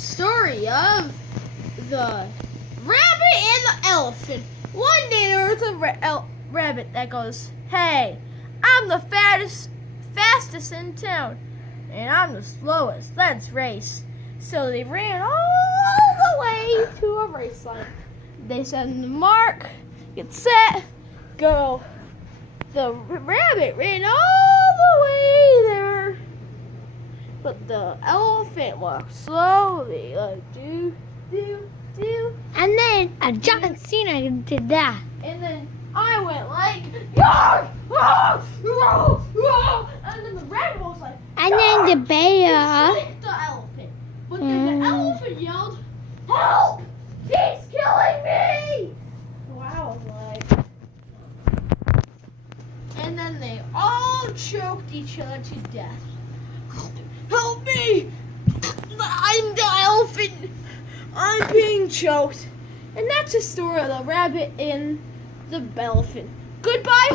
Story of the rabbit and the elephant. One day there was a rabbit that goes, "Hey, I'm the fastest in town, and I'm the slowest. Let's race." So they ran all the way to a race line. They said, "Mark, get set, go." The rabbit ran all the way there, but the elephant walked slowly, like do. And then a John Cena did that. And then I went like, "Yar! Ah! Ah! Ah!" And then the rabbit was like, And then the bear. licked the elephant. But then the elephant yelled, "Help! He's killing me!" So I was like, and then they all choked each other to death. "Help me! I'm the elephant! I'm being choked." And that's the story of the rabbit and the elephant. Goodbye.